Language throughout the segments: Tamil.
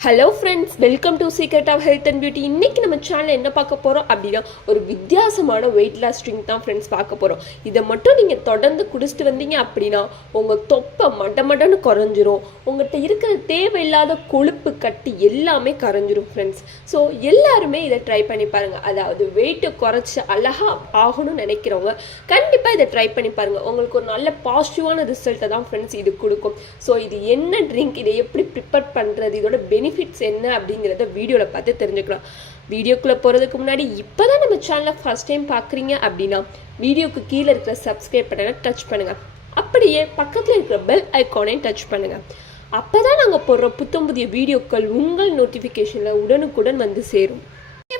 Hello friends welcome to secret of health and beauty இன்னைக்கு நம்ம சேனல் என்ன பார்க்க போகிறோம் அப்படின்னா ஒரு வித்தியாசமான வெயிட் லாஸ் ட்ரிங்க் தான் ஃப்ரெண்ட்ஸ் பார்க்க போகிறோம் இதை மட்டும் நீங்கள் தொடர்ந்து குடிச்சிட்டு வந்தீங்க அப்படின்னா உங்கள் தொப்பை மட மடன்னு குறைஞ்சிரும். உங்கள்கிட்ட இருக்கிற தேவையில்லாத கொழுப்பு கட்டி எல்லாமே கரைஞ்சிரும் ஃப்ரெண்ட்ஸ் ஸோ எல்லாருமே இதை ட்ரை பண்ணி பாருங்கள் அதாவது வெயிட்டை குறைச்சி அழகாக ஆகணும்னு நினைக்கிறவங்க கண்டிப்பாக இதை ட்ரை பண்ணி பாருங்கள் உங்களுக்கு ஒரு நல்ல பாசிட்டிவான ரிசல்ட்டை தான் ஃப்ரெண்ட்ஸ் இது கொடுக்கும். ஸோ இது என்ன ட்ரிங்க் இதை எப்படி ப்ரிப்பேர் பண்ணுறது இதோட பெனிஃபிட்ஸ் என்ன அப்படிங்கிறத வீடியோவில் பார்த்து தெரிஞ்சுக்கலாம். வீடியோக்குள்ளே போகிறதுக்கு முன்னாடி இப்போ தான் நம்ம சேனலை ஃபஸ்ட் டைம் பார்க்குறீங்க அப்படின்னா வீடியோக்கு கீழே இருக்கிற சப்ஸ்கிரைப் பட்டனை டச் பண்ணுங்கள் அப்படியே பக்கத்தில் இருக்கிற பெல் ஐக்கானையும் டச் பண்ணுங்கள் அப்போ தான் நாங்கள் போடுற புத்தம் புதிய வீடியோக்கள் உங்கள் நோட்டிஃபிகேஷனில் உடனுக்குடன் வந்து சேரும்.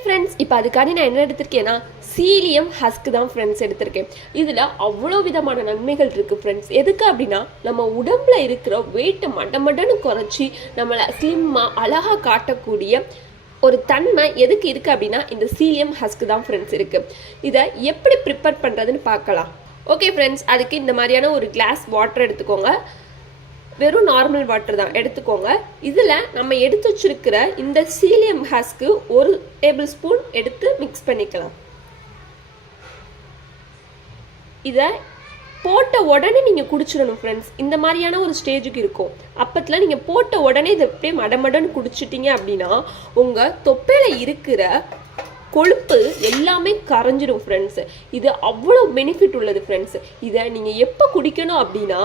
ஃப்ரெண்ட்ஸ் இப்போ அதுக்காண்டி நான் என்ன எடுத்திருக்கேன்னா சீலியம் ஹஸ்க் தான் ஃப்ரெண்ட்ஸ் எடுத்திருக்கேன். இதில் அவ்வளோ விதமான நன்மைகள் இருக்குது ஃப்ரெண்ட்ஸ் எதுக்கு அப்படின்னா நம்ம உடம்புல இருக்கிற வெயிட்டை மட மடன்னு குறைச்சி நம்மளை ஸ்லிம்மாக அழகாக காட்டக்கூடிய ஒரு தன்மை எதுக்கு இருக்குது அப்படின்னா இந்த சீலியம் ஹஸ்க் தான் ஃப்ரெண்ட்ஸ் இருக்குது இதை எப்படி ப்ரிப்பேர் பண்ணுறதுன்னு பார்க்கலாம். ஓகே ஃப்ரெண்ட்ஸ் அதுக்கு இந்த மாதிரியான ஒரு கிளாஸ் வாட்டர் எடுத்துக்கோங்க. வெறும் நார்மல் வாட்டர் தான். எடுத்துக்கோங்க. இதில் நம்ம எடுத்து வச்சிருக்கிற இந்த சீலியம் ஹாஸ்க்கு ஒரு டேபிள் ஸ்பூன் எடுத்து மிக்ஸ் பண்ணிக்கலாம். இதை போட்ட உடனே நீங்கள் குடிச்சிடணும் ஃப்ரெண்ட்ஸ் இந்த மாதிரியான ஒரு ஸ்டேஜுக்கு இருக்கும். அப்பத்தில் நீங்கள் போட்ட உடனே இதை அப்படியே மடமடன்னு குடிச்சிட்டீங்க அப்படின்னா உங்கள் தொப்பையில் இருக்கிற கொழுப்பு எல்லாமே கரைஞ்சிடும் ஃப்ரெண்ட்ஸ் இது அவ்வளோ பெனிஃபிட் உள்ளது ஃப்ரெண்ட்ஸ் இதை நீங்கள் எப்போ குடிக்கணும் அப்படின்னா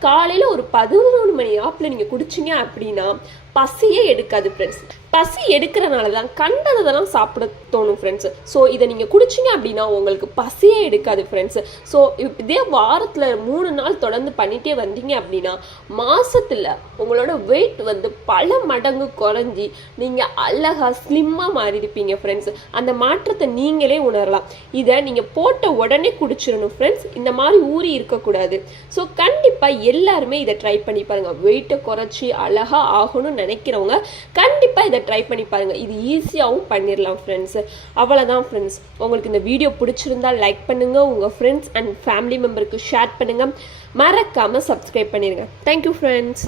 காலையில் ஒரு பதினொன்று மணி ஆப்பில் நீங்கள் குடிச்சிங்க அப்படின்னா பசியே எடுக்காது ஃப்ரெண்ட்ஸ் பசி எடுக்கிறனால தான் கண்டதெல்லாம் சாப்பிட தோணும் ஃப்ரெண்ட்ஸ் ஸோ இதை நீங்கள் குடிச்சிங்க அப்படின்னா உங்களுக்கு பசியே எடுக்காது ஃப்ரெண்ட்ஸ் ஸோ இதே வாரத்தில் மூணு நாள் தொடர்ந்து பண்ணிகிட்டே வந்தீங்க அப்படின்னா மாதத்தில் உங்களோட வெயிட் வந்து பல மடங்கு குறைஞ்சி நீங்கள் அழகாக ஸ்லிம்மாக மாறிடுப்பீங்க ஃப்ரெண்ட்ஸ் அந்த மாற்றத்தை நீங்களே உணரலாம். இதை நீங்கள் போட்ட உடனே குடிச்சிடணும் ஃப்ரெண்ட்ஸ் இந்த மாதிரி ஊறி இருக்கக்கூடாது. ஸோ கண்டிப்பாக எல்லாருமே இதை ட்ரை பண்ணி பாருங்கள் வெயிட்டை குறைச்சி அழகாக ஆகணும்னு நினைக்கிறவங்க கண்டிப்பாக இதை ட்ரை பண்ணி பாருங்கள் இது ஈஸியாகவும் பண்ணிடலாம் ஃப்ரெண்ட்ஸ் அவ்வளோதான் ஃப்ரெண்ட்ஸ் உங்களுக்கு இந்த வீடியோ பிடிச்சிருந்தா லைக் பண்ணுங்கள் உங்கள் ஃப்ரெண்ட்ஸ் அண்ட் ஃபேமிலி மெம்பருக்கு ஷேர் பண்ணுங்கள் மறக்காமல் சப்ஸ்கிரைப் பண்ணிடுங்க தேங்க்யூ ஃப்ரெண்ட்ஸ்